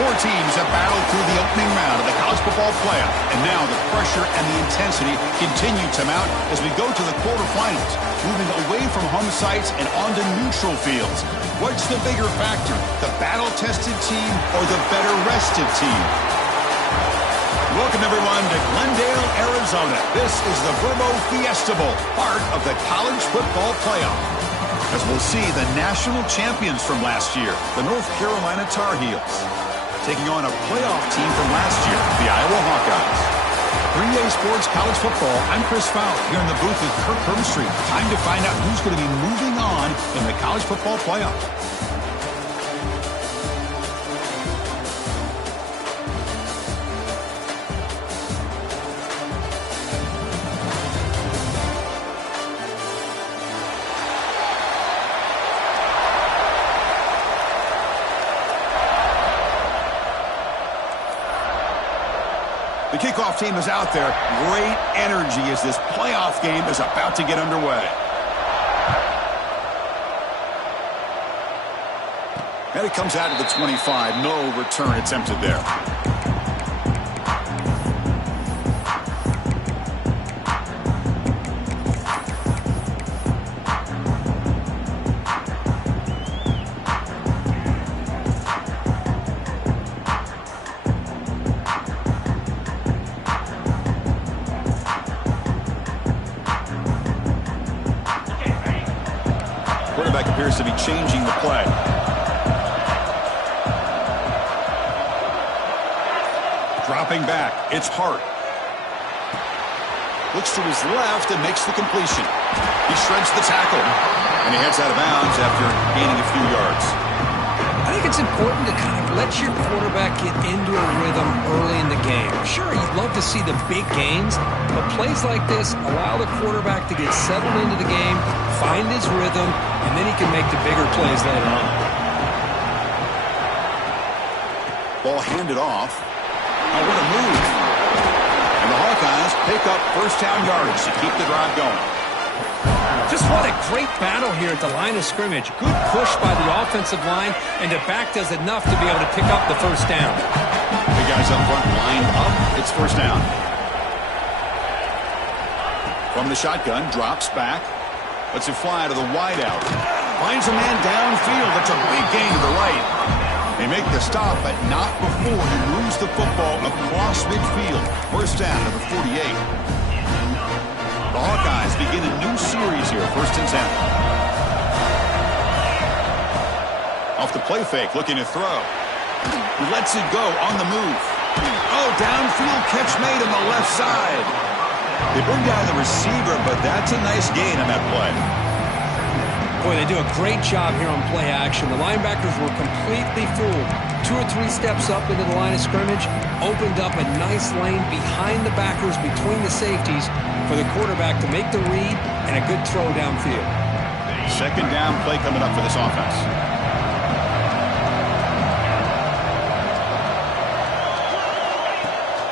Four teams have battled through the opening round of the college football playoff, and now the pressure and the intensity continue to mount as we go to the quarterfinals, moving away from home sites and onto neutral fields. What's the bigger factor, the battle-tested team or the better-rested team? Welcome, everyone, to Glendale, Arizona. This is the Verbo Fiesta Bowl, part of the college football playoff. As we'll see the national champions from last year, the North Carolina Tar Heels, taking on a playoff team from last year, the Iowa Hawkeyes. 3A Sports College Football, I'm Chris Fowler, here in the booth with Kirk Herbstreit. Time to find out who's going to be moving on in the college football playoff. The kickoff team is out there. Great energy as this playoff game is about to get underway. And it comes out of the 25. No return attempted there. Quarterback appears to be changing the play. Dropping back, it's Hart. Looks to his left and makes the completion. He shreds the tackle, and he heads out of bounds after gaining a few yards. I think it's important to kind of let your quarterback get into a rhythm early in the game. Sure, you'd love to see the big gains, but plays like this allow the quarterback to get settled into the game, find his rhythm, and then he can make the bigger plays later on. Ball handed off. Oh, what a move. And the Hawkeyes pick up first down yardage to keep the drive going. Just what a great battle here at the line of scrimmage. Good push by the offensive line, and the back does enough to be able to pick up the first down. The guys up front lined up. It's first down. From the shotgun, drops back. Lets it fly to the wideout. Finds a man downfield. That's a big gain to the right. They make the stop, but not before he moves the football across midfield. First down to the 48. The Hawkeyes begin a new series here, 1st and 10. Off the play fake, looking to throw. He lets it go on the move. Oh, downfield catch made on the left side. They bring down the receiver, but that's a nice gain on that play. Boy, they do a great job here on play action. The linebackers were completely fooled. 2 or 3 steps up into the line of scrimmage, opened up a nice lane behind the backers, between the safeties, for the quarterback to make the read and a good throw downfield. Second down play coming up for this offense.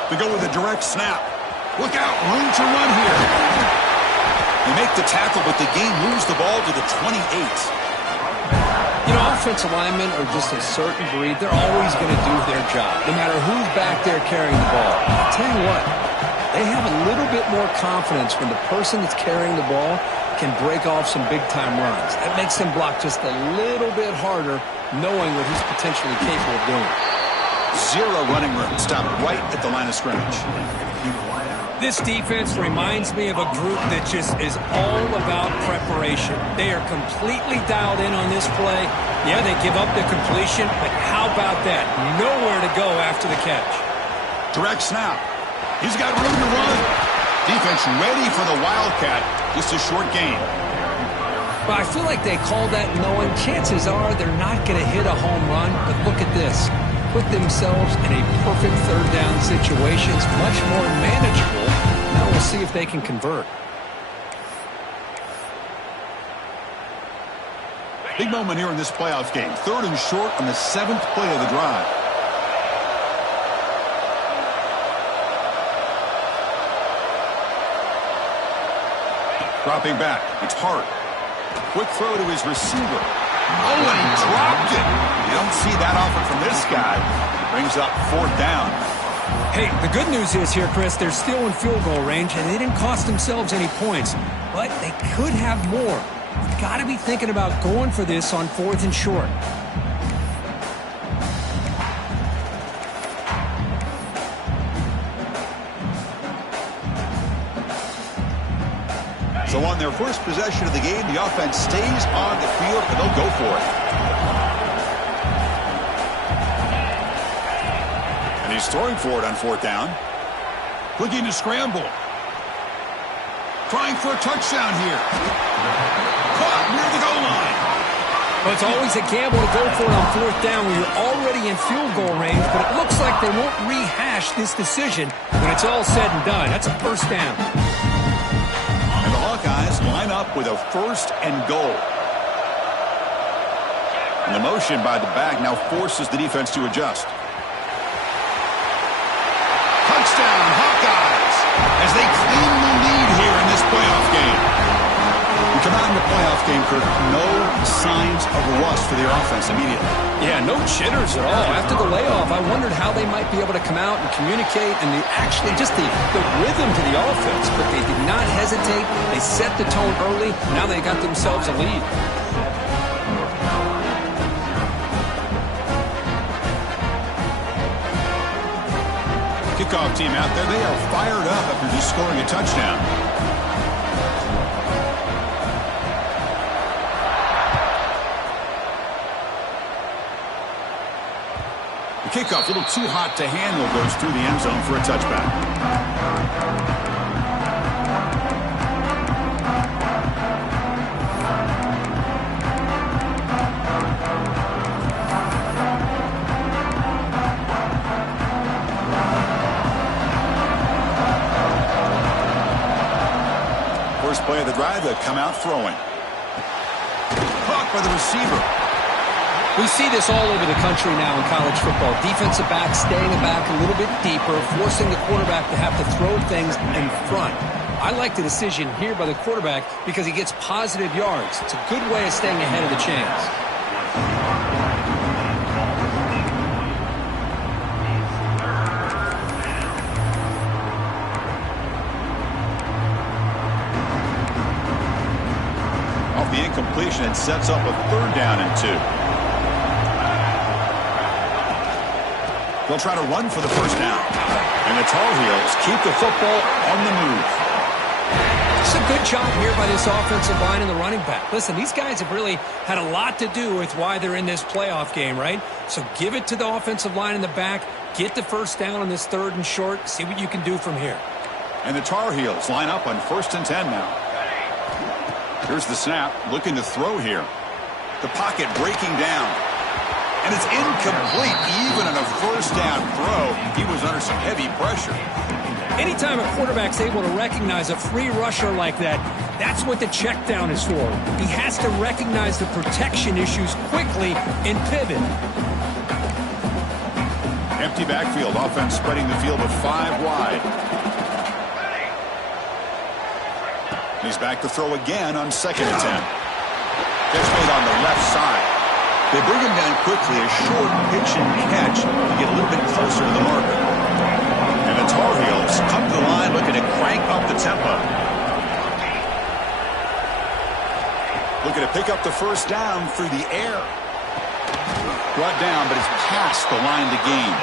We go with a direct snap. Look out, room to run here. They make the tackle, but the game moves the ball to the 28. You know, offensive linemen are just a certain breed. They're always going to do their job, no matter who's back there carrying the ball. I'll tell you what, they have a little bit more confidence when the person that's carrying the ball can break off some big-time runs. That makes them block just a little bit harder, knowing what he's potentially capable of doing. Zero running room. Stop right at the line of scrimmage. This defense reminds me of a group that just is all about preparation. They are completely dialed in on this play. Yeah, they give up the completion, but how about that? Nowhere to go after the catch. Direct snap. He's got room to run. Defense ready for the Wildcat. Just a short gain. But I feel like they call that knowing chances are they're not going to hit a home run. But look at this. Put themselves in a perfect third down situation. It's much more manageable. Now we'll see if they can convert. Big moment here in this playoff game. 3rd and short on the 7th play of the drive. Dropping back. It's Hart. Quick throw to his receiver. Oh, and he dropped it. You don't see that that offer from this guy. Brings up 4th down. Hey, the good news is here, Chris, they're still in field goal range, and they didn't cost themselves any points. But they could have more. You've got to be thinking about going for this on 4th and short. So on their first possession of the game, the offense stays on the field, and they'll go for it. And he's throwing for it on 4th down. Looking to scramble. Trying for a touchdown here. Caught near the goal line. Well, it's always a gamble to go for it on 4th down when you're already in field goal range, but it looks like they won't rehash this decision when it's all said and done. That's a 1st down. And the Hawkeyes line up with a 1st and goal. And the motion by the back now forces the defense to adjust. Touchdown, Hawkeyes, as they claim the lead here in this playoff game. You come out in the playoff game, Kirk, no signs of rust for their offense immediately. Yeah, no jitters at all. After the layoff, I wondered how they might be able to come out and communicate and actually just the rhythm to the offense. But they did not hesitate. They set the tone early. Now they got themselves a lead. Kickoff team out there, they are fired up after just scoring a touchdown. The kickoff, a little too hot to handle, goes through the end zone for a touchback. First play of the drive, they'll come out throwing. Caught by the receiver. We see this all over the country now in college football. Defensive backs staying back a little bit deeper, forcing the quarterback to have to throw things in front. I like the decision here by the quarterback because he gets positive yards. It's a good way of staying ahead of the chains. Off the incompletion, it sets up a 3rd down and 2. They'll try to run for the 1st down. And the Tar Heels keep the football on the move. It's a good job here by this offensive line and the running back. Listen, these guys have really had a lot to do with why they're in this playoff game, right? So give it to the offensive line in the back. Get the 1st down on this 3rd and short. See what you can do from here. And the Tar Heels line up on 1st and 10 now. Here's the snap. Looking to throw here. The pocket breaking down. And it's incomplete. Even on a 1st down throw, he was under some heavy pressure. Anytime a quarterback's able to recognize a free rusher like that, that's what the check down is for. He has to recognize the protection issues quickly and pivot. Empty backfield. Offense spreading the field with 5 wide. He's back to throw again on 2nd and 10. Catch made on the left side. They bring him down quickly, a short pitch and catch to get a little bit closer to the marker. And the Tar Heels come to the line looking to crank up the tempo. Looking to pick up the 1st down through the air. Brought down, but it's past the line to gain.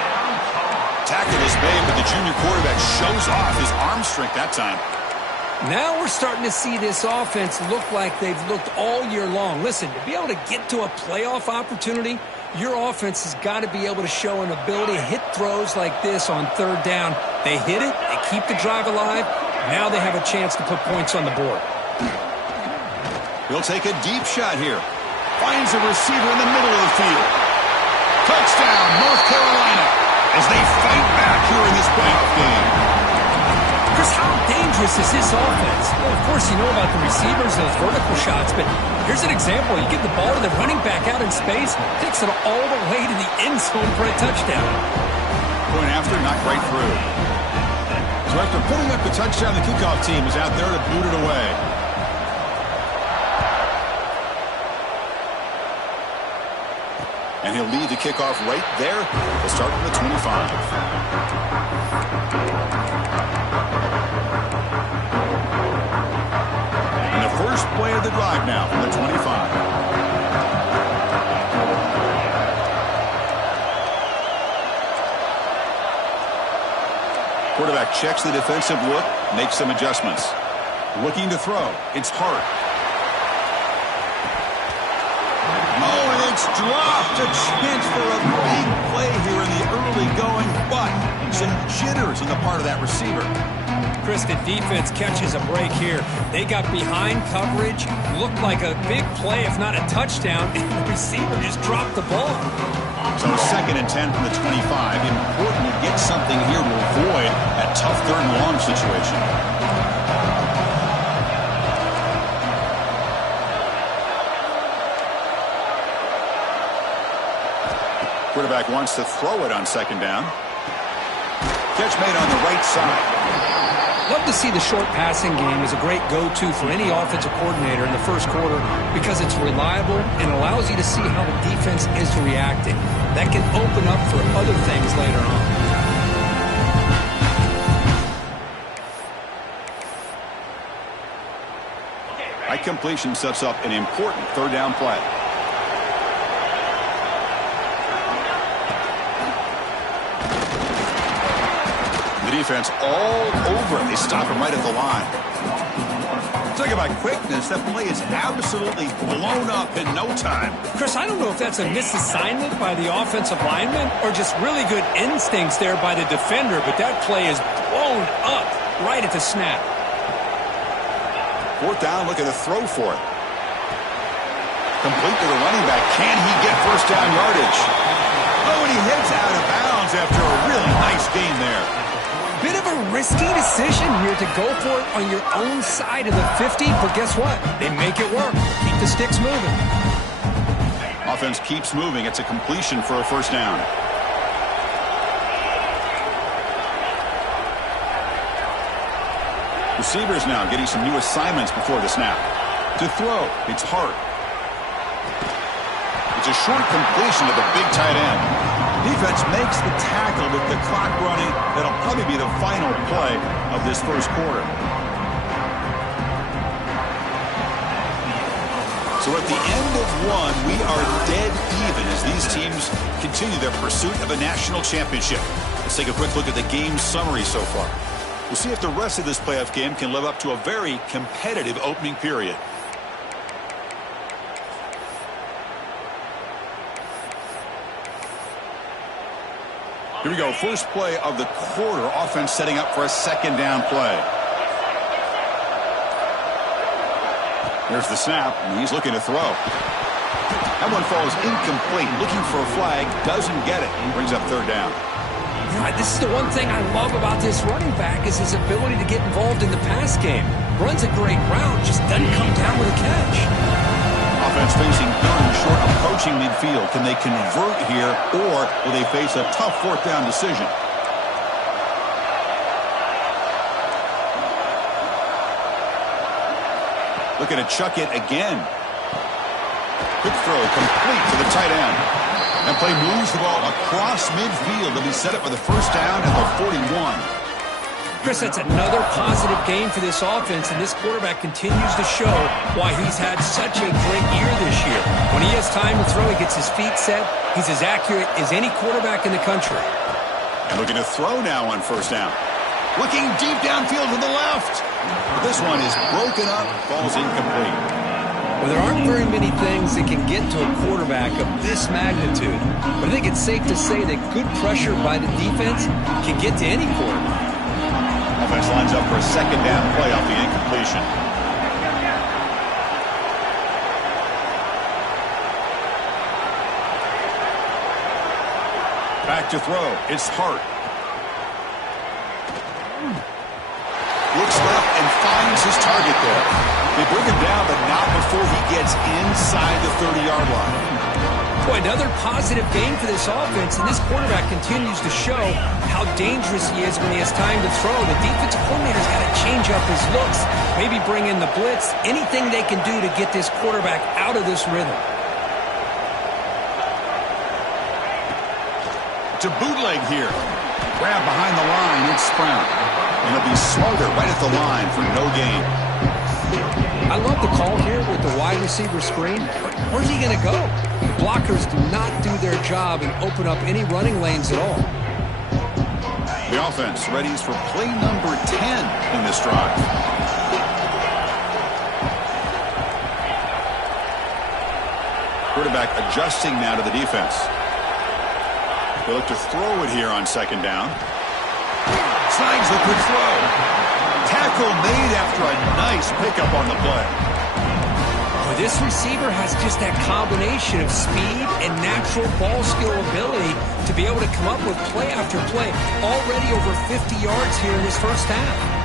Tackle is made, but the junior quarterback shows off his arm strength that time. Now we're starting to see this offense look like they've looked all year long. Listen, to be able to get to a playoff opportunity, your offense has got to be able to show an ability to hit throws like this on 3rd down. They hit it, they keep the drive alive. Now they have a chance to put points on the board. He'll take a deep shot here. Finds a receiver in the middle of the field. Touchdown, North Carolina, as they fight back here in this playoff game. Chris, how dangerous is this offense? Well, of course, you know about the receivers, those vertical shots, but here's an example. You give the ball to the running back out in space, takes it all the way to the end zone for a touchdown. Going after, knocked right through. So after putting up the touchdown, the kickoff team is out there to boot it away. And he'll lead the kickoff right there. He'll start from the 25. And the first play of the drive now from the 25. Quarterback checks the defensive look, makes some adjustments. Looking to throw. It's Hart. Oh, and it's dropped. A chance for a big play here in the early going, but some jitters on the part of that receiver. Chris, the defense catches a break here. They got behind coverage, looked like a big play, if not a touchdown, and the receiver just dropped the ball. So 2nd and 10 from the 25. Important to get something here to avoid that tough 3rd and long situation. Quarterback wants to throw it on 2nd down. Catch made on the right side. Love to see the short passing game as a great go-to for any offensive coordinator in the first quarter because it's reliable and allows you to see how the defense is reacting. That can open up for other things later on. High completion sets up an important 3rd down play. Defense all over it. They stop him right at the line. Talk about quickness. That play is absolutely blown up in no time. Chris, I don't know if that's a misassignment by the offensive lineman or just really good instincts there by the defender, but that play is blown up right at the snap. 4th down, looking to throw for it. Complete to the running back. Can he get 1st down yardage? Oh, and he heads out of bounds after a really nice gain there. Bit of a risky decision here to go for it on your own side of the 50, but guess what? They make it work. Keep the sticks moving. Offense keeps moving. It's a completion for a 1st down. Receivers now getting some new assignments before the snap. To throw, it's Hart. It's a short completion to the big tight end. Defense makes the tackle with the clock running. That'll probably be the final play of this first quarter. So at the end of one, we are dead even as these teams continue their pursuit of a national championship. Let's take a quick look at the game summary so far. We'll see if the rest of this playoff game can live up to a very competitive opening period. Here we go. First play of the quarter. Offense setting up for a 2nd down play. There's the snap, and he's looking to throw. That one falls incomplete. Looking for a flag. Doesn't get it. Brings up 3rd down. Yeah, this is the one thing I love about this running back is his ability to get involved in the pass game. Runs a great route, just doesn't come down with a catch. Offense facing 3rd and short, approaching midfield. Can they convert here, or will they face a tough 4th down decision? Looking to chuck it again. Quick throw, complete to the tight end. And play moves the ball across midfield. They'll be set up for the 1st down at the 41. Chris, that's another positive game for this offense, and this quarterback continues to show why he's had such a great year this year. When he has time to throw, he gets his feet set. He's as accurate as any quarterback in the country. And looking to throw now on 1st down. Looking deep downfield to the left. But this one is broken up, falls incomplete. Well, there aren't very many things that can get to a quarterback of this magnitude. But I think it's safe to say that good pressure by the defense can get to any quarterback. Offense lines up for a 2nd down play off the incompletion. Back to throw. It's Hart. Looks left and finds his target there. They bring him down, but not before he gets inside the 30-yard line. Boy, another positive game for this offense, and this quarterback continues to show how dangerous he is when he has time to throw. The defensive coordinator's got to change up his looks, maybe bring in the blitz, anything they can do to get this quarterback out of this rhythm. to bootleg here. Grab behind the line. It's Brown. And he'll be smarter right at the line for no gain. I love the call here with the wide receiver screen. Where's he going to go? The blockers do not do their job and open up any running lanes at all. The offense readies for play number 10 in this drive. Quarterback adjusting now to the defense. They look to throw it here on second down. Snags the quick throw. Tackle made after a nice pickup on the play. Oh, this receiver has just that combination of speed and natural ball skill ability to be able to come up with play after play. Already over 50 yards here in this first half.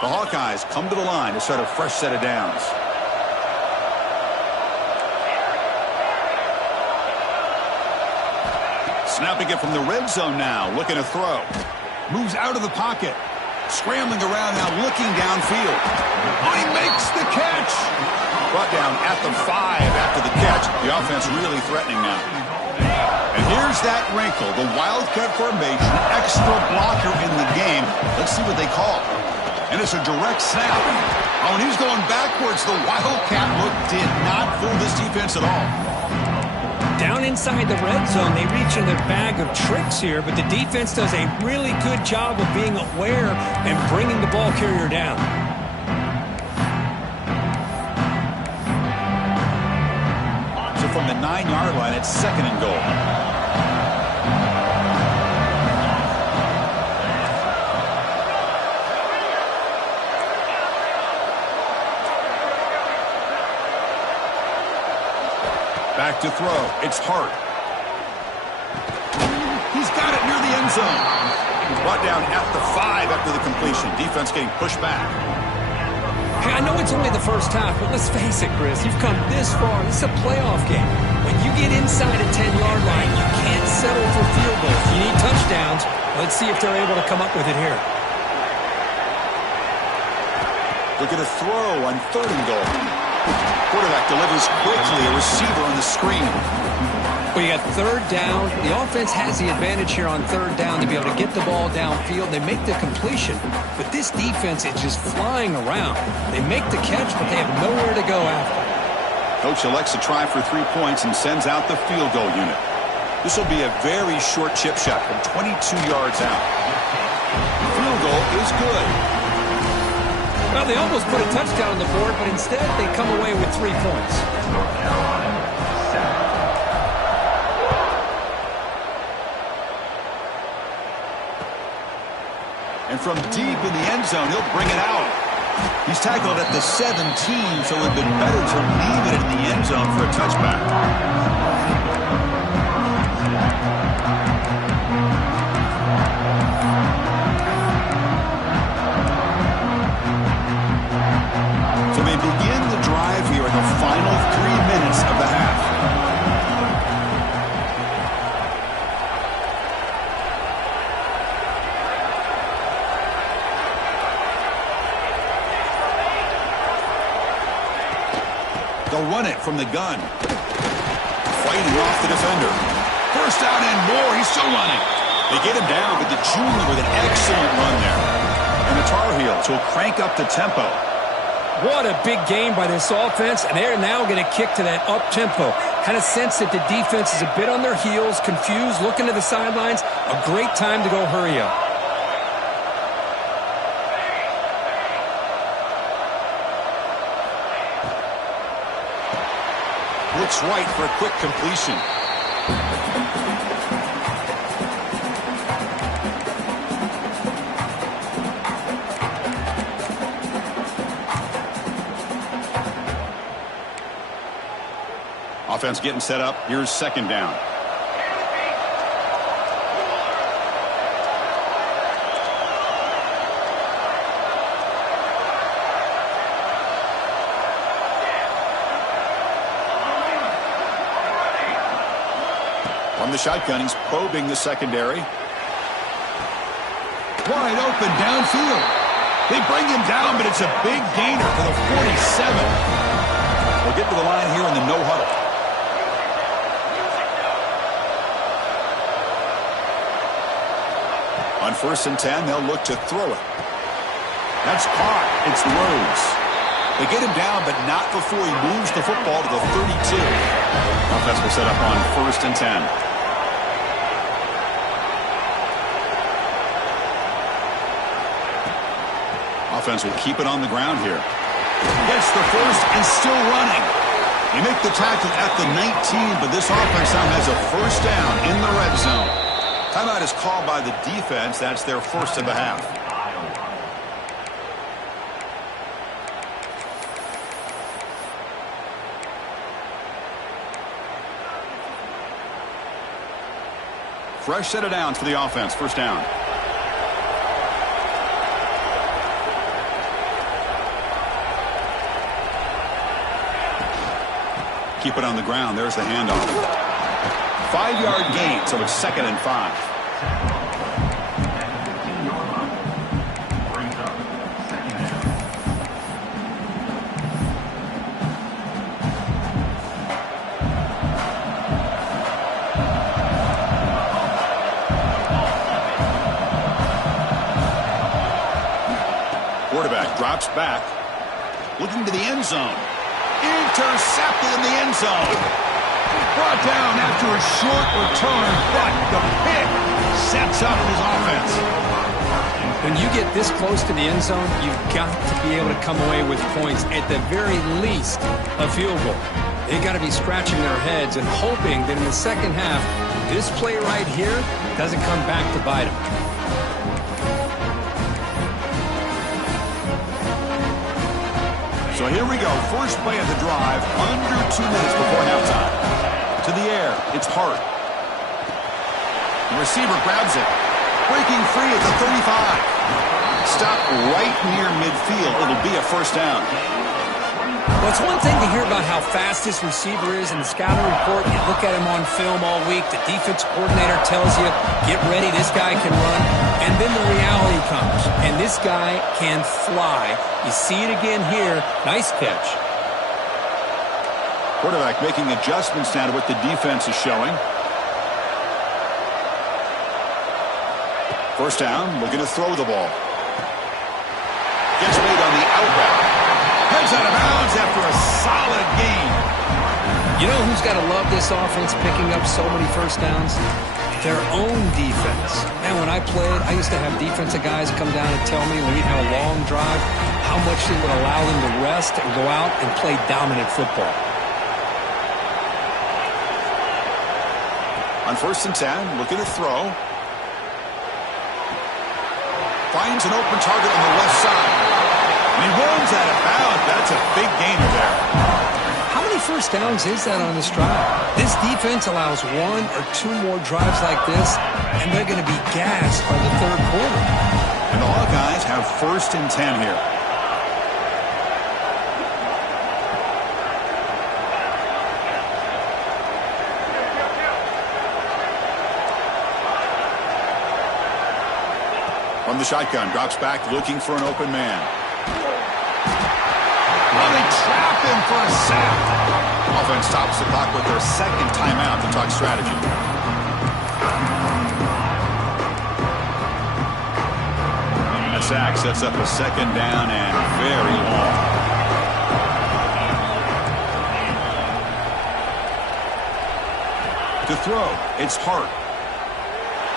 The Hawkeyes come to the line to start a fresh set of downs. Snapping it from the red zone now, looking to throw. Moves out of the pocket. Scrambling around now, looking downfield. Oh, he makes the catch! Brought down at the 5 after the catch. The offense really threatening now. And here's that wrinkle, the Wildcat formation, extra blocker in the game. Let's see what they call. And it's a direct snap. Oh, and he's going backwards. The Wildcat look did not fool this defense at all. Down inside the red zone, they reach in their bag of tricks here, but the defense does a really good job of being aware and bringing the ball carrier down. So from the 9-yard line, it's second and goal. Back to throw. It's Hart. He's got it near the end zone. Brought down at the 5 after the completion. Defense getting pushed back. Hey, I know it's only the first half, but let's face it, Chris. You've come this far. This is a playoff game. When you get inside a 10-yard line, you can't settle for field goals. You need touchdowns. Let's see if they're able to come up with it here. Look at a throw on third and goal. Quarterback delivers quickly, a receiver on the screen. Well, you got third down. The offense has the advantage here on third down to be able to get the ball downfield. They make the completion, but this defense is just flying around. They make the catch, but they have nowhere to go after. Coach elects to try for 3 points and sends out the field goal unit. This will be a very short chip shot from 22 yards out. Field goal is good. Well, they almost put a touchdown on the board, but instead they come away with 3 points. And from deep in the end zone, he'll bring it out. He's tackled at the 17, so it would have been better to leave it in the end zone for a touchback. So they begin the drive here in the final 3 minutes of the half. They'll run it from the gun. Fighting off the defender. First down and more. He's still running. They get him down, but the junior with an excellent run there. And the Tar Heels will crank up the tempo. What a big game by this offense, and they're now going to kick to that up-tempo. Kind of sense that the defense is a bit on their heels, confused, looking to the sidelines. A great time to go hurry up. Looks right for a quick completion. Offense getting set up. Here's second down. From the shotgun, he's probing the secondary. Wide open downfield. They bring him down, but it's a big gainer to the 47. We'll get to the line here in the no huddle. On 1st and 10, they'll look to throw it. That's caught. It's loose. They get him down, but not before he moves the football to the 32. Offense will set up on 1st and 10. Offense will keep it on the ground here. Gets the first and still running. They make the tackle at the 19, but this offense now has a first down in the red zone. Timeout is called by the defense. That's their first of the half. Fresh set of downs for the offense. First down. Keep it on the ground. There's the handoff. 5-yard gain, so it's 2nd and 5. Quarterback drops back, looking to the end zone. Intercepted in the end zone. Brought down after a short return, but the pick sets up his offense. When you get this close to the end zone, you've got to be able to come away with points, at the very least a field goal. They've got to be scratching their heads and hoping that in the second half, this play right here doesn't come back to bite them. So here we go. First play of the drive, under 2 minutes before halftime. To the air, it's Hart. The receiver grabs it. Breaking free at the 35. Stop right near midfield. It'll be a first down. Well, it's one thing to hear about how fast this receiver is in the scouting report. You look at him on film all week. The defense coordinator tells you, get ready, this guy can run. And then the reality comes, and this guy can fly. You see it again here. Nice catch. Quarterback making adjustments now to what the defense is showing. First down, looking to throw the ball. Gets made on the out route. Heads out of bounds after a solid gain. You know who's got to love this offense picking up so many first downs? Their own defense. Man, when I played, I used to have defensive guys come down and tell me when we'd have a long drive how much it would allow them to rest and go out and play dominant football. On 1st and 10, looking to throw. Finds an open target on the left side. And he runs out of bounds. That's a big gainer there. How many first downs is that on this drive? This defense allows 1 or 2 more drives like this, and they're going to be gassed by the third quarter. And the Hawkeyes have 1st and 10 here. From the shotgun, drops back, looking for an open man. Oh, they trap him for a sack. Offense stops the clock with their 2nd timeout to talk strategy. That sack sets up a 2nd down and very long. To throw, it's Hart.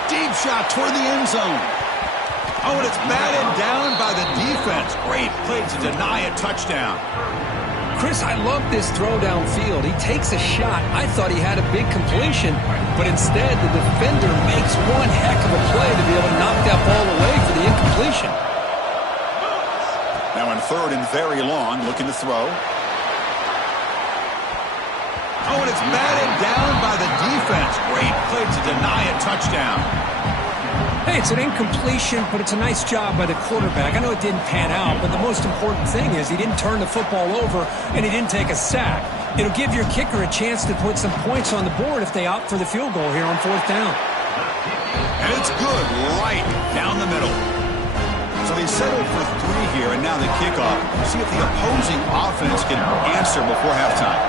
Deep shot toward the end zone. Oh, and it's batted down by the defense. Great play to deny a touchdown. Chris, I love this throw downfield. He takes a shot. I thought he had a big completion, but instead the defender makes one heck of a play to be able to knock that ball away for the incompletion. Now on 3rd and very long, looking to throw. Oh, and it's batted down by the defense. Great play to deny a touchdown. Hey, it's an incompletion, but it's a nice job by the quarterback. I know it didn't pan out, but the most important thing is he didn't turn the football over and he didn't take a sack. It'll give your kicker a chance to put some points on the board if they opt for the field goal here on 4th down. And it's good right down the middle. So they settled for 3 here, and now the kickoff. See if the opposing offense can answer before halftime.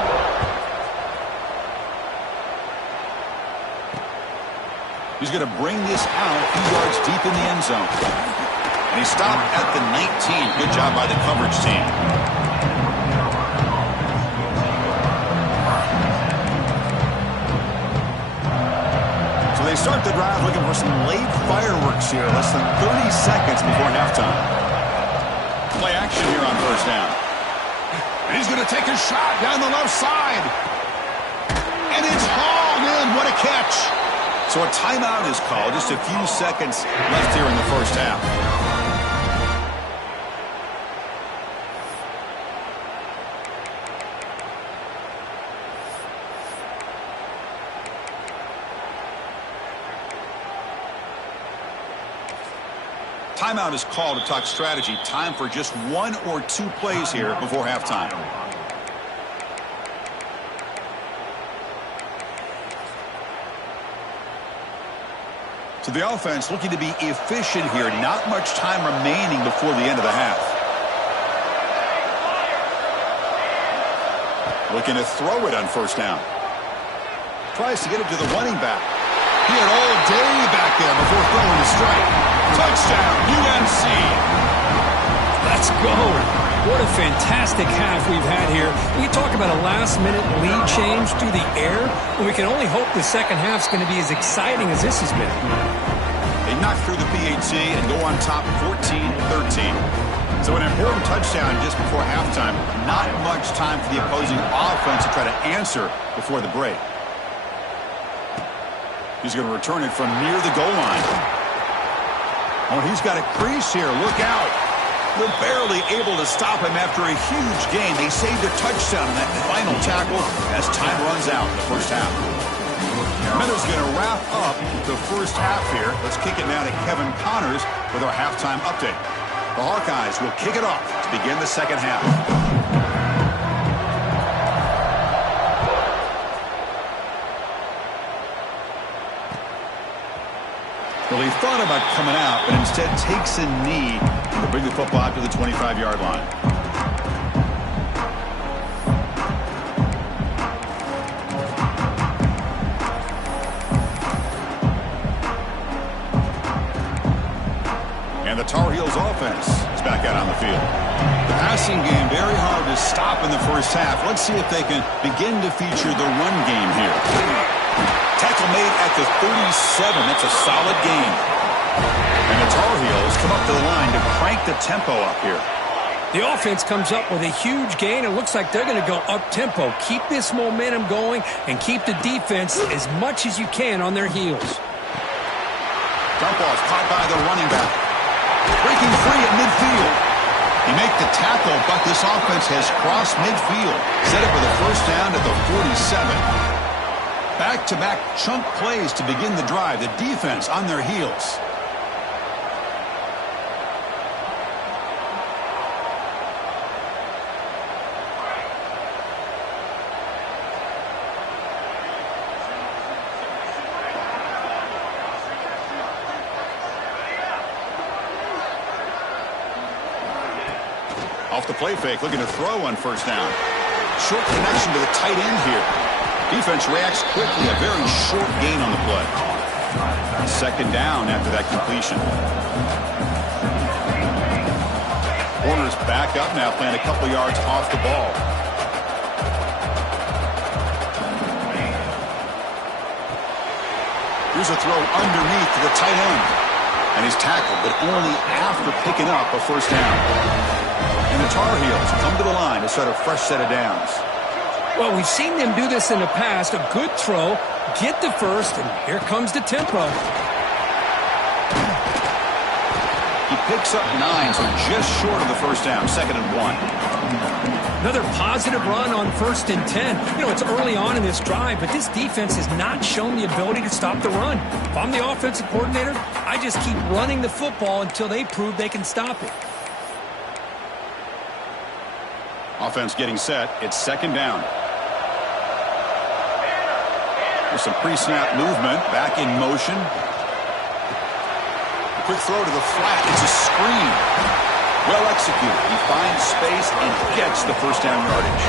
He's going to bring this out a few yards deep in the end zone. And he stopped at the 19. Good job by the coverage team. So they start the drive looking for some late fireworks here. Less than 30 seconds before halftime. Play action here on first down. And he's going to take a shot down the left side. And it's hauled in. What a catch. So a timeout is called. Just a few seconds left here in the first half. Timeout is called to talk strategy. Time for just 1 or 2 plays here before halftime. So the offense looking to be efficient here. Not much time remaining before the end of the half. Looking to throw it on first down. Tries to get it to the running back. He had all day back there before throwing the strike. Touchdown, UNC. Let's go. What a fantastic half we've had here. We talk about a last-minute lead change through the air, and we can only hope the second half's going to be as exciting as this has been. They knock through the PAT and go on top 14-13. So an important touchdown just before halftime. Not much time for the opposing offense to try to answer before the break. He's going to return it from near the goal line. Oh, he's got a crease here. Look out. They're barely able to stop him after a huge gain. They saved a touchdown in that final tackle as time runs out in the first half. Miller's going to wrap up the first half here. Let's kick it now to Kevin Connors with our halftime update. The Hawkeyes will kick it off to begin the second half. Well, he thought about coming out, but instead takes a knee to bring the football out to the 25-yard line. And the Tar Heels offense is back out on the field. The passing game very hard to stop in the first half. Let's see if they can begin to feature the run game here. Tackle made at the 37. That's a solid gain. And the Tar Heels come up to the line to crank the tempo up here. The offense comes up with a huge gain. It looks like they're going to go up-tempo. Keep this momentum going and keep the defense as much as you can on their heels. Dump off caught by the running back. Breaking free at midfield. He made the tackle, but this offense has crossed midfield. Set up for the first down at the 47. Back-to-back chunk plays to begin the drive. The defense on their heels. Off the play fake, looking to throw on first down. Short connection to the tight end here. Defense reacts quickly. A very short gain on the play. Second down after that completion. Corner's back up now, playing a couple yards off the ball. Here's a throw underneath to the tight end. And he's tackled, but only after picking up a first down. And the Tar Heels come to the line to start a fresh set of downs. Well, we've seen them do this in the past. A good throw, get the first, and here comes the tempo. He picks up 9, so just short of the first down, 2nd and 1. Another positive run on 1st and 10. You know, it's early on in this drive, but this defense has not shown the ability to stop the run. If I'm the offensive coordinator, I just keep running the football until they prove they can stop it. Offense getting set. It's 2nd down. There's some pre-snap movement. Back in motion. quick throw to the flat. It's a screen. Well executed. He finds space and gets the first down yardage.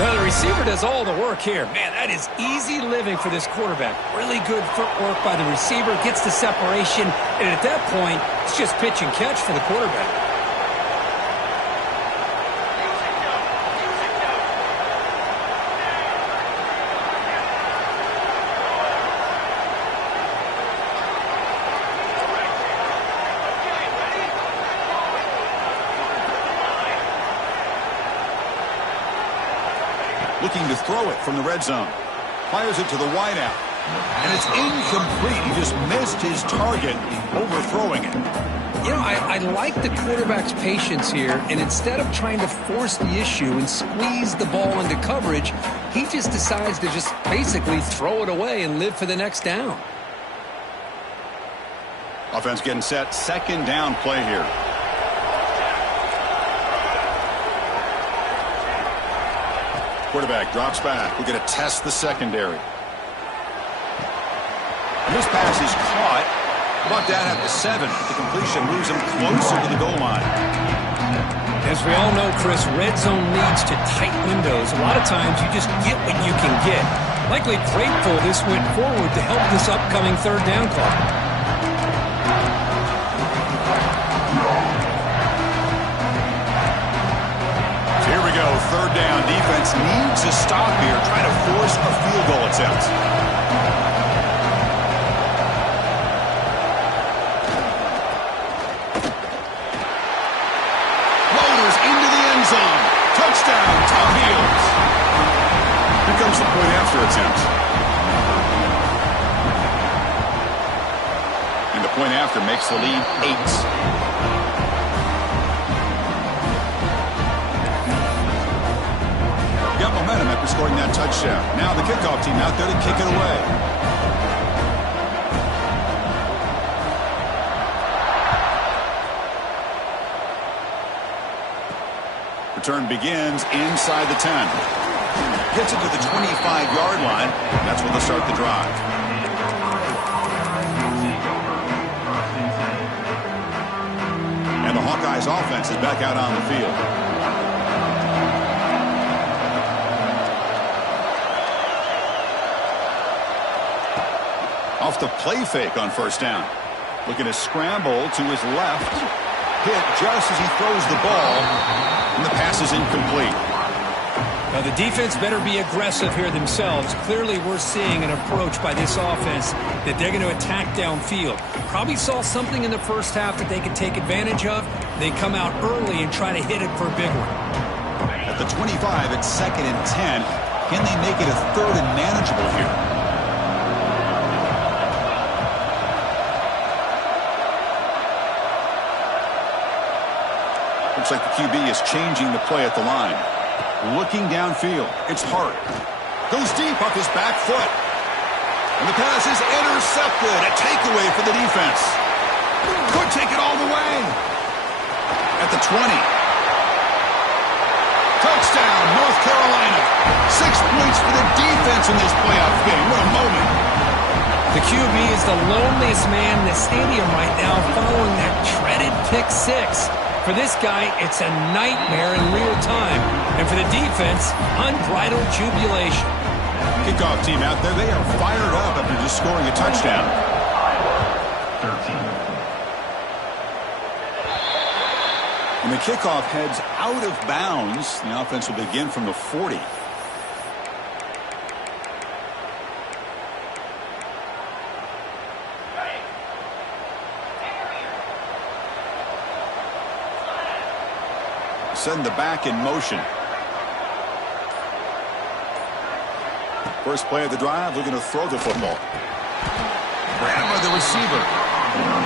Now the receiver does all the work here. Man, that is easy living for this quarterback. Really good footwork by the receiver. Gets the separation. And at that point, it's just pitch and catch for the quarterback. Looking to throw it from the red zone. Fires it to the wideout. And it's incomplete. He just missed his target, overthrowing it. You know, I like the quarterback's patience here, and instead of trying to force the issue and squeeze the ball into coverage, he just decides to just basically throw it away and live for the next down. Offense getting set. Second down play here. Quarterback drops back. We're going to test the secondary. And this pass is caught. Brought down at the 7. The completion moves him closer to the goal line. As we all know, Chris, red zone leads to tight windows. A lot of times you just get what you can get. Likely grateful this went forward to help this upcoming third down call. Third down. Defense needs a stop here, trying to force a field goal attempt. Loaders into the end zone. Touchdown, Tar Heels. Here comes the point after attempt. And the point after makes the lead 8. Momentum after scoring that touchdown. Now the kickoff team out there to kick it away. Return begins inside the 10. Gets it to the 25-yard line. That's where they'll start the drive. And the Hawkeyes offense is back out on the field. Off the play fake on first down. Looking to scramble to his left. Hit just as he throws the ball. And the pass is incomplete. Now the defense better be aggressive here themselves. Clearly we're seeing an approach by this offense that they're going to attack downfield. Probably saw something in the first half that they could take advantage of. They come out early and try to hit it for a big one. At the 25, it's 2nd and 10. Can they make it a 3rd and manageable here? Looks like the QB is changing the play at the line. Looking downfield. It's Hart. Goes deep off his back foot. And the pass is intercepted. A takeaway for the defense. Could take it all the way. At the 20. Touchdown, North Carolina. 6 points for the defense in this playoff game. What a moment. The QB is the loneliest man in the stadium right now following that dreaded pick 6. For this guy, it's a nightmare in real time. And for the defense, unbridled jubilation. Kickoff team out there, they are fired up after just scoring a touchdown. 13. And the kickoff heads out of bounds. The offense will begin from the 40. Send the back in motion. First play of the drive, looking to throw the football. Grab by the receiver.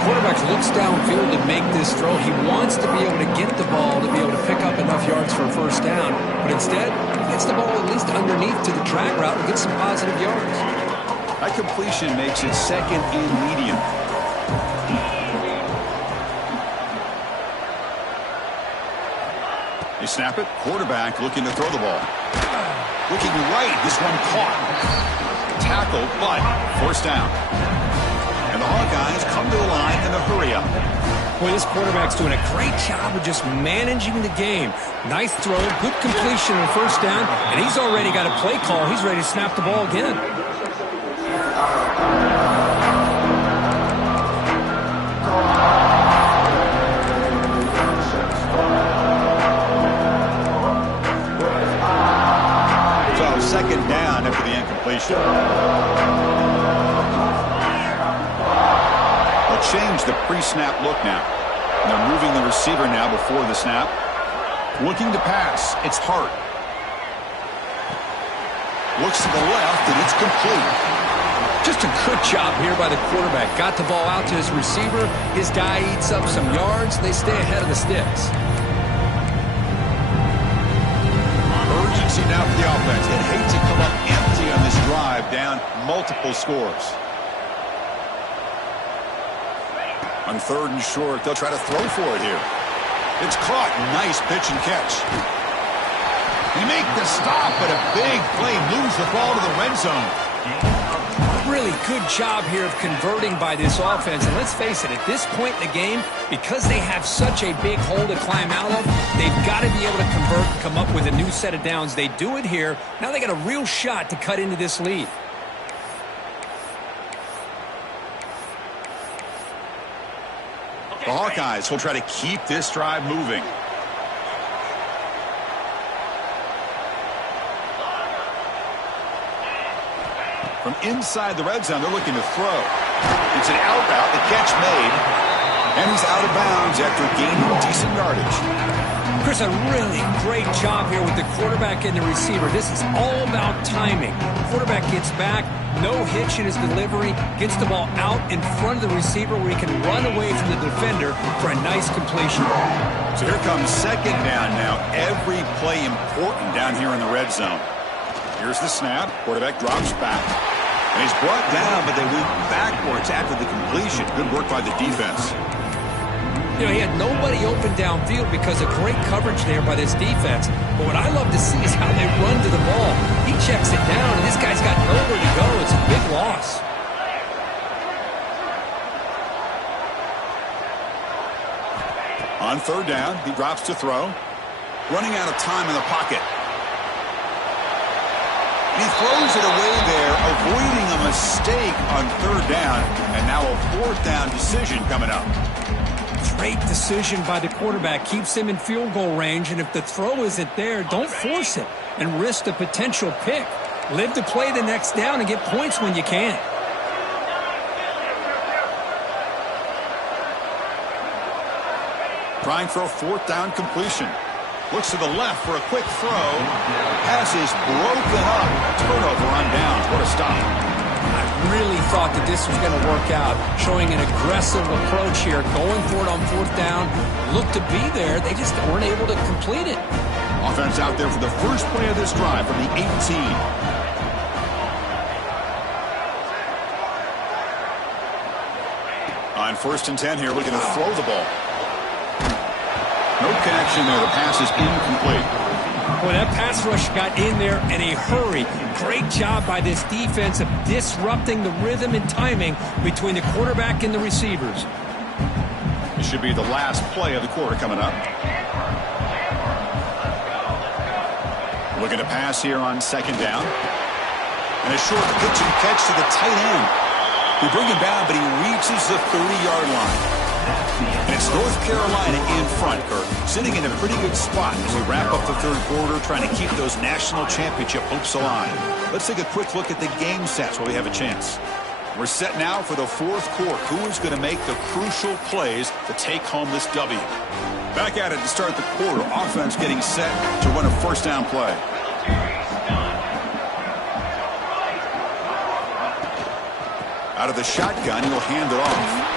Quarterback looks downfield to make this throw. He wants to be able to get the ball to be able to pick up enough yards for a first down. But instead, he gets the ball at least underneath to the drag route and gets some positive yards. That completion makes it 2nd and medium. They snap it. Quarterback looking to throw the ball. Looking right. This one caught. Tackled, but first down. And And the Hawkeyes come to the line in a hurry-up. Boy, this quarterback's doing a great job of just managing the game. Nice throw, good completion on first down, and he's already got a play call. He's ready to snap the ball again. So second down after the incompletion. Change the pre-snap look now. And they're moving the receiver now before the snap. Looking to pass. It's Hart. Looks to the left, and it's complete. Just a good job here by the quarterback. Got the ball out to his receiver. His guy eats up some yards. They stay ahead of the sticks. Urgency now for the offense. They'd hate to come up empty on this drive, down multiple scores. On third and short, they'll try to throw for it here. It's caught. Nice pitch and catch. They make the stop, but a big play moves the ball to the red zone. Really good job here of converting by this offense. And let's face it, at this point in the game, because they have such a big hole to climb out of, they've got to be able to convert and come up with a new set of downs. They do it here. Now they got a real shot to cut into this lead. The Hawkeyes will try to keep this drive moving. From inside the red zone, they're looking to throw. It's an out route, the catch made, and he's out of bounds after gaining decent yardage. Chris, a really great job here with the quarterback and the receiver. This is all about timing. Quarterback gets back, no hitch in his delivery, gets the ball out in front of the receiver where he can run away from the defender for a nice completion. So here comes second down now. Every play important down here in the red zone. Here's the snap. Quarterback drops back. And he's brought down, but they went backwards after the completion. Good work by the defense. You know, he had nobody open downfield because of great coverage there by this defense. But what I love to see is how they run to the ball. He checks it down, and this guy's got nowhere to go. It's a big loss. On third down, he drops to throw. Running out of time in the pocket. He throws it away there, avoiding a mistake on third down. And now a fourth down decision coming up. Great decision by the quarterback. Keeps him in field goal range, and if the throw isn't there, don't force it and risk a potential pick. Live to play the next down and get points when you can. Trying for a fourth down completion. Looks to the left for a quick throw. Pass is broken up. Turnover on downs. What a stop. I really thought that this was going to work out, showing an aggressive approach here, going for it on fourth down. Looked to be there. They just weren't able to complete it. Offense out there for the first play of this drive from the 18. On 1st and 10 here, looking to throw the ball. No connection there. The pass is incomplete. Boy, that pass rush got in there in a hurry. Great job by this defense of disrupting the rhythm and timing between the quarterback and the receivers. This should be the last play of the quarter coming up. Looking to pass here on second down. And a short pitch and catch to the tight end. We bring him down, but he reaches the 30-yard line. And it's North Carolina in front, Kirk, sitting in a pretty good spot as we wrap up the third quarter, trying to keep those national championship hopes alive. Let's take a quick look at the game stats while we have a chance. We're set now for the fourth quarter. Who is going to make the crucial plays to take home this W? Back at it to start the quarter. Offense getting set to run a first down play. Out of the shotgun, he'll hand it off.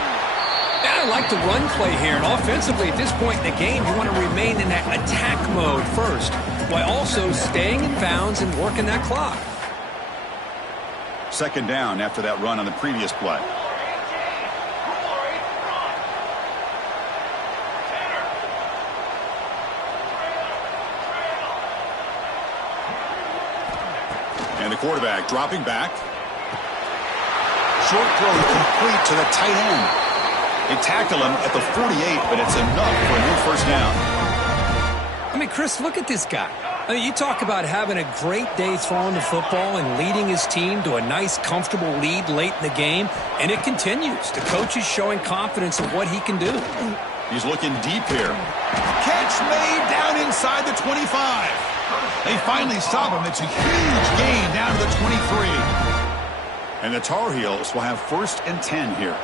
I like the run play here, and offensively at this point in the game, you want to remain in that attack mode first, while also staying in bounds and working that clock. Second down after that run on the previous play. And the quarterback dropping back. short throw complete to the tight end. They tackle him at the 48, but it's enough for a new first down. I mean, Chris, look at this guy. I mean, you talk about having a great day throwing the football and leading his team to a nice, comfortable lead late in the game, and it continues. The coach is showing confidence in what he can do. He's looking deep here. Catch made down inside the 25. They finally stop him. It's a huge gain down to the 23. And the Tar Heels will have 1st and 10 here.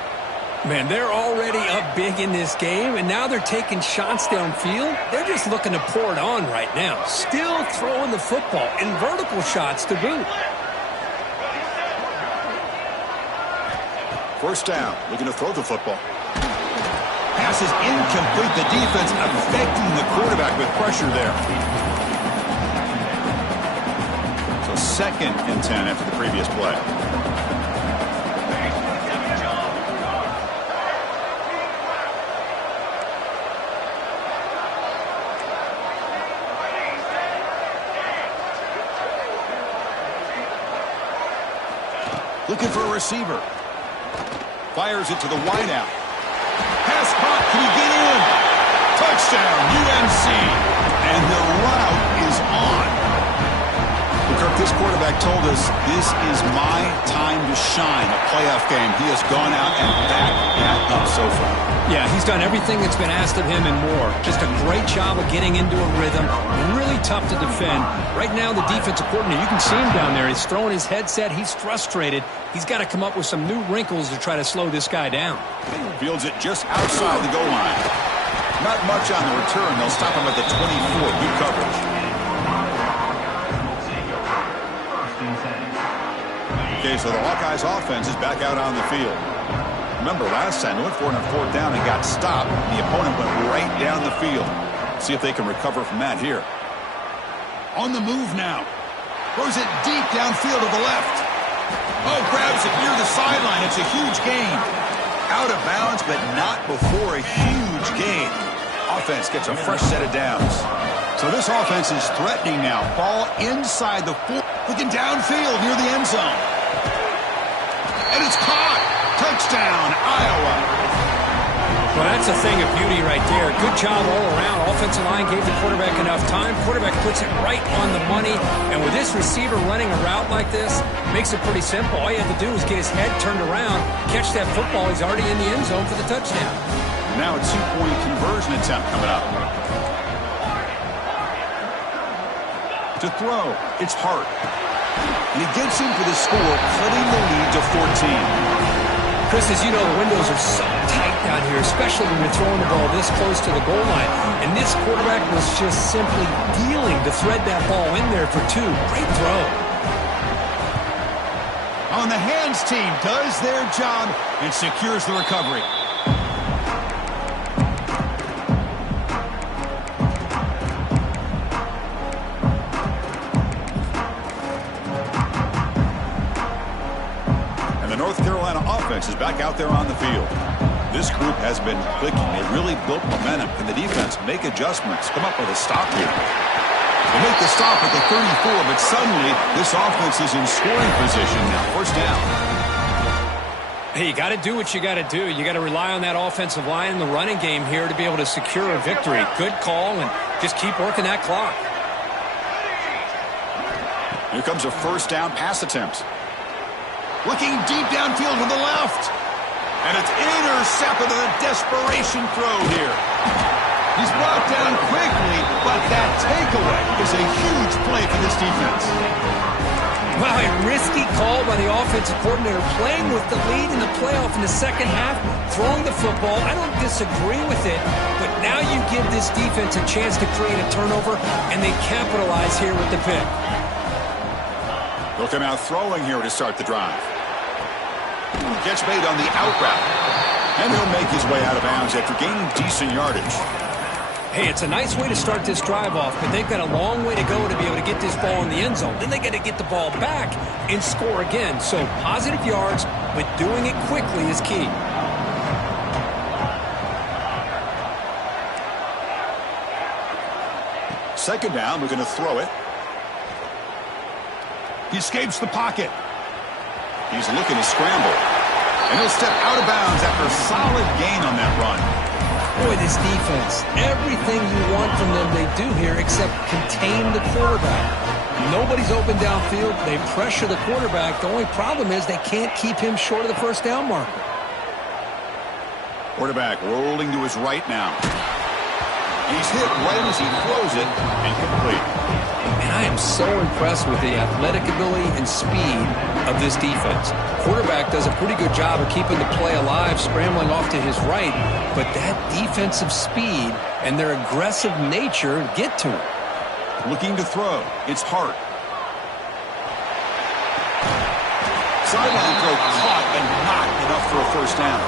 Man, they're already up big in this game, and now they're taking shots downfield. They're just looking to pour it on right now. Still throwing the football, and vertical shots to boot. First down, looking to throw the football. Pass is incomplete. The defense affecting the quarterback with pressure there. So 2nd and 10 after the previous play. Looking for a receiver. Fires it to the wideout. Pass caught. Can he get in? Touchdown, UNC. And the route is on. Kirk, this quarterback told us this is my time to shine. A playoff game. He has gone out and backed that up so far. Yeah, he's done everything that's been asked of him and more. Just a great job of getting into a rhythm. Really tough to defend. Right now, the defensive coordinator, you can see him down there. He's throwing his headset. He's frustrated. He's got to come up with some new wrinkles to try to slow this guy down. Fields it just outside the goal line. Not much on the return. They'll stop him at the 24. Good coverage. Okay, so the Hawkeyes offense is back out on the field. Remember last time they went for it on 4th down and got stopped. The opponent went right down the field. See if they can recover from that here. On the move now. Throws it deep downfield to the left. Oh, grabs it near the sideline. It's a huge gain. Out of bounds, but not before a huge gain. Offense gets a fresh set of downs. So this offense is threatening now. Ball inside the 4. Looking downfield near the end zone. And it's caught. Touchdown, Iowa. Well, that's a thing of beauty right there. Good job all around. Offensive line gave the quarterback enough time. Quarterback puts it right on the money. And with this receiver running a route like this, makes it pretty simple. All you have to do is get his head turned around, catch that football. He's already in the end zone for the touchdown. Now a 2-point conversion attempt coming up. To throw, it's Hart. And he gets in for the score, cutting the lead to 14. Chris, as you know, the windows are so tight down here, especially when you're throwing the ball this close to the goal line. And this quarterback was just simply dealing to thread that ball in there for 2. Great throw. On the hands team does their job and secures the recovery. North Carolina offense is back out there on the field. This group has been clicking. They really built momentum. Can the defense make adjustments? Come up with a stop here. They make the stop at the 34, but suddenly this offense is in scoring position now. First down. Hey, you got to do what you got to do. You got to rely on that offensive line in the running game here to be able to secure a victory. Good call, and just keep working that clock. Here comes a first down pass attempt. Looking deep downfield with the left. And it's intercepted with a desperation throw here. He's brought down quickly, but that takeaway is a huge play for this defense. Wow, a risky call by the offensive coordinator, playing with the lead in the playoff in the second half, throwing the football. I don't disagree with it, but now you give this defense a chance to create a turnover, and they capitalize here with the pick. They'll come out throwing here to start the drive. Catch made on the out route. And he'll make his way out of bounds after gaining decent yardage. Hey, it's a nice way to start this drive off, but they've got a long way to go to be able to get this ball in the end zone. Then they got to get the ball back and score again. So positive yards, but doing it quickly is key. Second down, we're going to throw it. He escapes the pocket. He's looking to scramble. And he'll step out of bounds after a solid gain on that run. Boy, this defense, everything you want from them they do here except contain the quarterback. Nobody's open downfield. They pressure the quarterback. The only problem is they can't keep him short of the first down marker. Quarterback rolling to his right now. He's hit right as he throws it and complete. And I am so impressed with the athletic ability and speed of this defense. Quarterback does a pretty good job of keeping the play alive, scrambling off to his right, but that defensive speed and their aggressive nature get to him. Looking to throw. It's Hart. Sideline throw caught and not enough for a first down.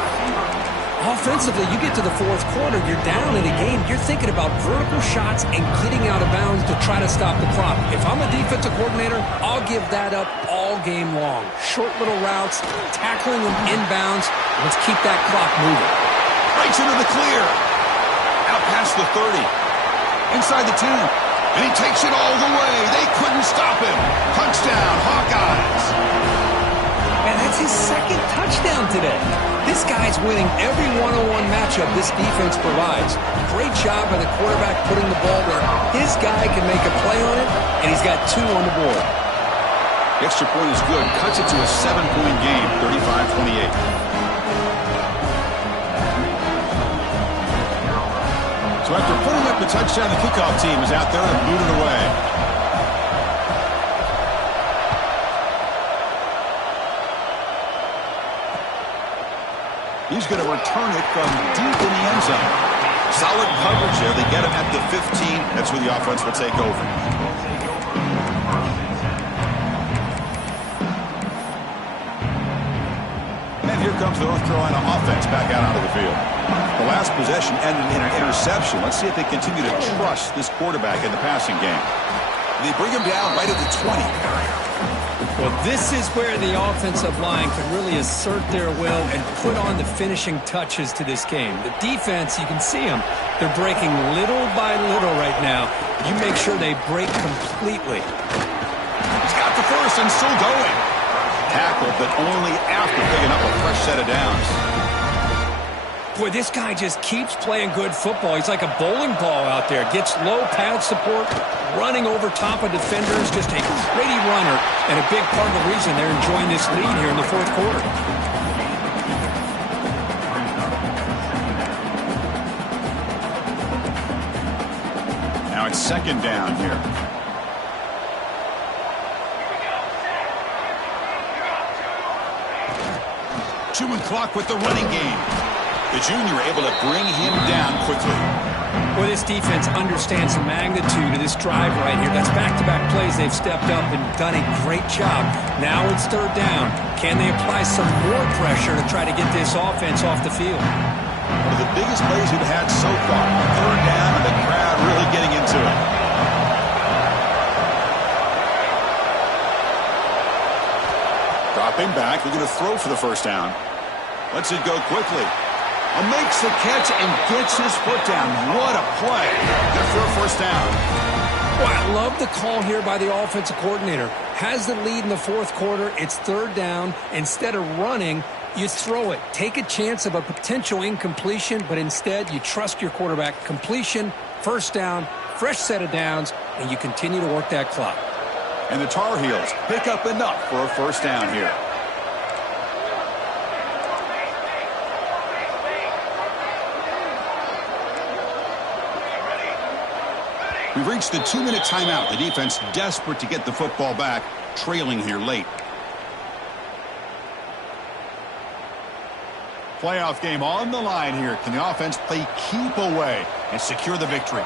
Offensively, you get to the fourth quarter, you're down in a game, you're thinking about vertical shots and getting out of bounds to try to stop the clock. If I'm a defensive coordinator, I'll give that up all game long. Short little routes, tackling them inbounds. Let's keep that clock moving. Breaks into the clear. Out past the 30. Inside the 10. And he takes it all the way. They couldn't stop him. Touchdown, Hawkeyes. And that's his second touchdown today. This guy's winning every one-on-one matchup this defense provides. Great job by the quarterback putting the ball where his guy can make a play on it, and he's got 2 on the board. Extra point is good. Cuts it to a 7-point game, 35-28. So after putting up the touchdown, the kickoff team is out there and booted away. He's going to return it from deep in the end zone. Solid coverage there. They get him at the 15. That's where the offense will take over. And here comes the North Carolina offense back out onto the field. The last possession ended in an interception. Let's see if they continue to trust this quarterback in the passing game. They bring him down right at the 20. Well, this is where the offensive line can really assert their will and put on the finishing touches to this game. The defense, you can see them. They're breaking little by little right now. You make sure they break completely. He's got the first and still going. Tackled, but only after picking up a fresh set of downs. Boy, this guy just keeps playing good football. He's like a bowling ball out there. Gets low pad support, running over top of defenders. Just a gritty runner, and a big part of the reason they're enjoying this lead here in the fourth quarter. Now it's second down here. Chewing clock with the running game. The junior able to bring him down quickly. Well, this defense understands the magnitude of this drive right here. That's back-to-back plays. They've stepped up and done a great job. Now it's third down. Can they apply some more pressure to try to get this offense off the field? One of the biggest plays we've had so far. Third down, and the crowd really getting into it. Dropping back, looking to throw for the first down. Lets it go quickly. Makes the catch and gets his foot down. What a play. Good for a first down. Well, I love the call here by the offensive coordinator. Has the lead in the fourth quarter. It's third down. Instead of running, you throw it. Take a chance of a potential incompletion, but instead you trust your quarterback. Completion, first down, fresh set of downs, and you continue to work that clock. And the Tar Heels pick up enough for a first down here. We've reached the 2-minute timeout. The defense desperate to get the football back, trailing here late. Playoff game on the line here. Can the offense play keep away and secure the victory?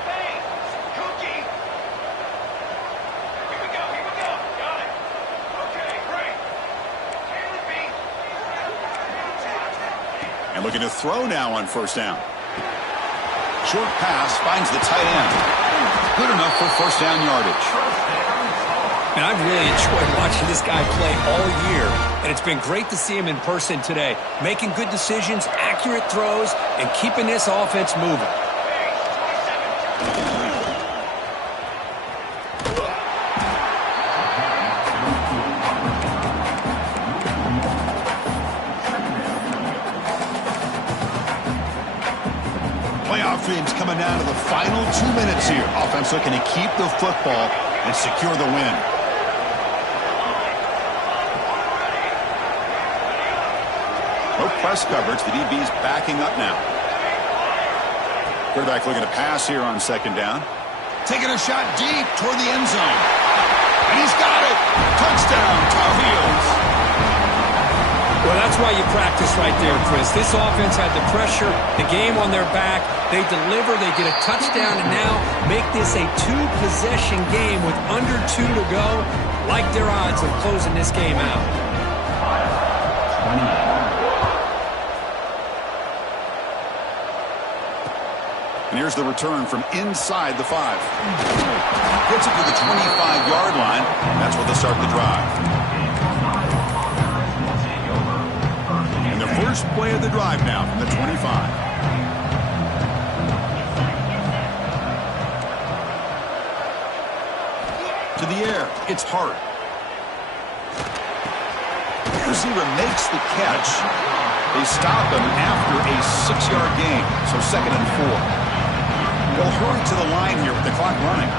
And looking to throw now on first down. Short pass finds the tight end. Good enough for first down yardage. And I've really enjoyed watching this guy play all year, and it's been great to see him in person today. Making good decisions, accurate throws, and keeping this offense moving. stream's coming down to the final 2 minutes here. Offense looking to keep the football and secure the win. No press coverage. The DB's backing up now. Quarterback looking to pass here on second down. Taking a shot deep toward the end zone. And he's got it. Touchdown, Tar Heels. Well, that's why you practice right there, Chris. This offense had the pressure, the game on their back. They deliver, they get a touchdown, and now make this a two-possession game with under 2 to go. Like their odds of closing this game out. And here's the return from inside the 5. Gets it to the 25-yard line. That's where they'll start the drive. And the first play of the drive now from the 25. To the air. It's Hart. Receiver makes the catch. They stop him after a 6-yard gain. So 2nd and 4. They'll hurry to the line here with the clock running.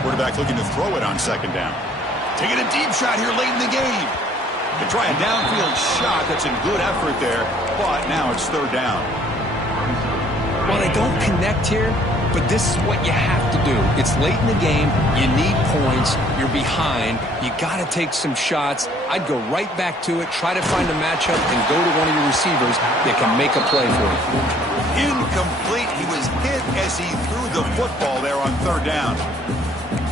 Quarterback looking to throw it on second down. Taking a deep shot here late in the game. They try a downfield shot. That's a good effort there, but now it's 3rd down. Well, they don't connect here, but this is what you have to do. It's late in the game. You need points. You're behind. You got to take some shots. I'd go right back to it, try to find a matchup, and go to one of your receivers that can make a play for you. Incomplete. He was hit as he threw the football there on 3rd down.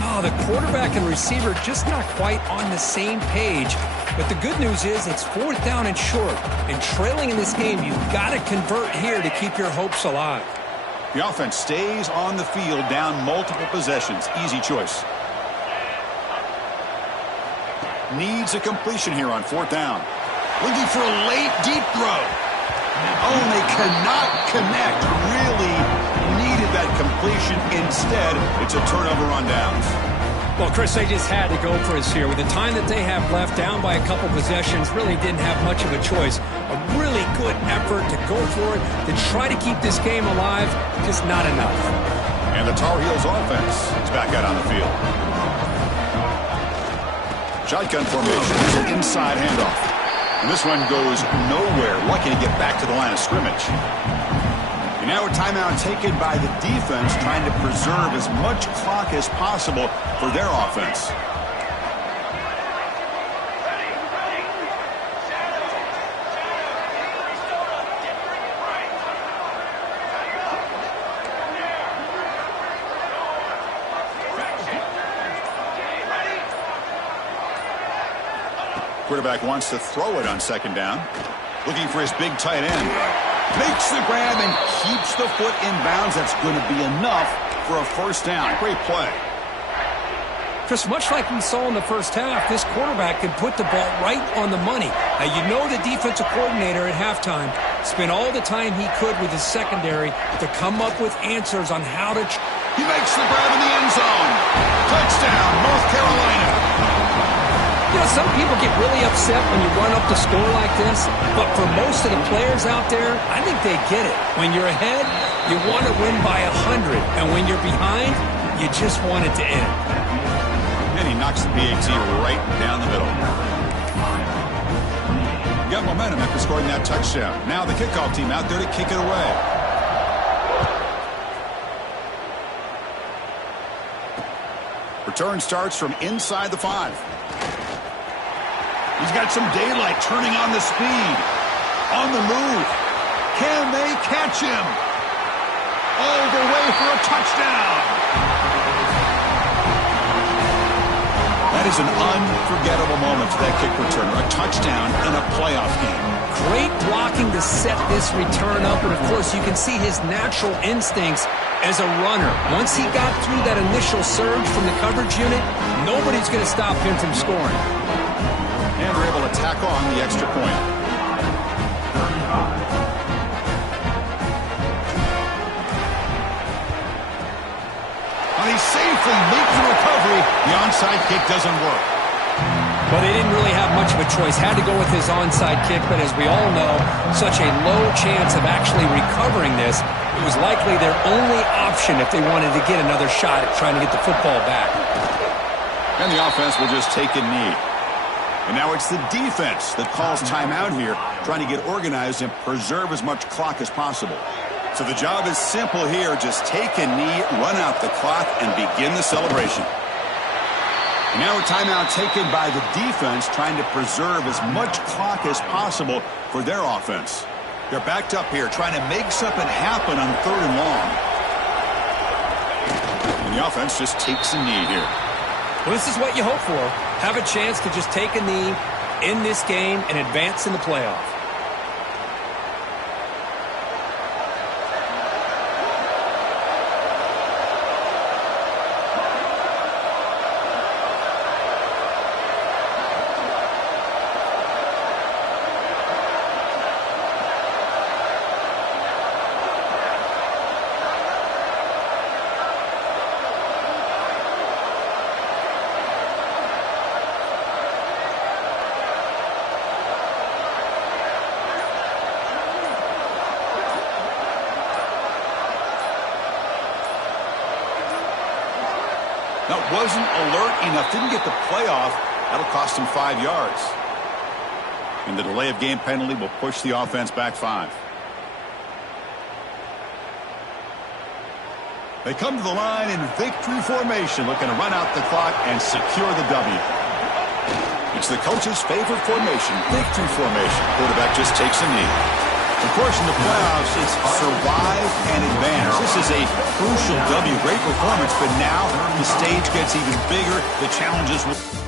Oh, the quarterback and receiver just not quite on the same page. But the good news is it's 4th down and short. And trailing in this game, you've got to convert here to keep your hopes alive. The offense stays on the field down multiple possessions. Easy choice. Needs a completion here on 4th down. Looking for a late deep throw. Oh, and they cannot connect. Really needed that completion. Instead, it's a turnover on downs. Well, Chris, they just had to go for us here. With the time that they have left, down by a couple possessions, really didn't have much of a choice. A really good effort to go for it, to try to keep this game alive, just not enough. And the Tar Heels offense is back out on the field. Shotgun formation. Here's an inside handoff. And this one goes nowhere. Lucky to get back to the line of scrimmage. And now a timeout taken by the defense, trying to preserve as much clock as possible for their offense. Quarterback wants to throw it on second down. Looking for his big tight end. Makes the grab and keeps the foot in bounds. That's going to be enough for a first down. Great play. Chris, much like we saw in the first half, this quarterback can put the ball right on the money. Now, you know the defensive coordinator at halftime spent all the time he could with his secondary to come up with answers on how to... He makes the grab in the end zone. Touchdown, North Carolina. You know, some people get really upset when you run up the score like this, but for most of the players out there, I think they get it. When you're ahead, you want to win by 100, and when you're behind, you just want it to end. And he knocks the PAT right down the middle. Got momentum after scoring that touchdown. Now the kickoff team out there to kick it away. Return starts from inside the 5. He's got some daylight, turning on the speed. On the move. Can they catch him? All the way for a touchdown. That is an unforgettable moment for that kick returner. A touchdown in a playoff game. Great blocking to set this return up, and of course you can see his natural instincts as a runner. Once he got through that initial surge from the coverage unit, nobody's going to stop him from scoring. And they're able to tack on the extra point. And he safely makes the recovery. The onside kick doesn't work. Well, they didn't really have much of a choice. Had to go with his onside kick, but as we all know, such a low chance of actually recovering this. It was likely their only option if they wanted to get another shot at trying to get the football back. And the offense will just take a knee. And now it's the defense that calls timeout here, trying to get organized and preserve as much clock as possible. So the job is simple here. Just take a knee, run out the clock, and begin the celebration. And now a timeout taken by the defense, trying to preserve as much clock as possible for their offense. They're backed up here, trying to make something happen on 3rd and long. And the offense just takes a knee here. Well, this is what you hope for. Have a chance to just take a knee in this game and advance in the playoff. That wasn't alert enough. Didn't get the playoff. That'll cost him 5 yards. And the delay of game penalty will push the offense back 5. They come to the line in victory formation, looking to run out the clock and secure the W. It's the coach's favorite formation, victory formation. Quarterback just takes a knee. Of course, in the playoffs, it's survive and advance. This is a crucial W. Great performance, but now the stage gets even bigger. The challenges will...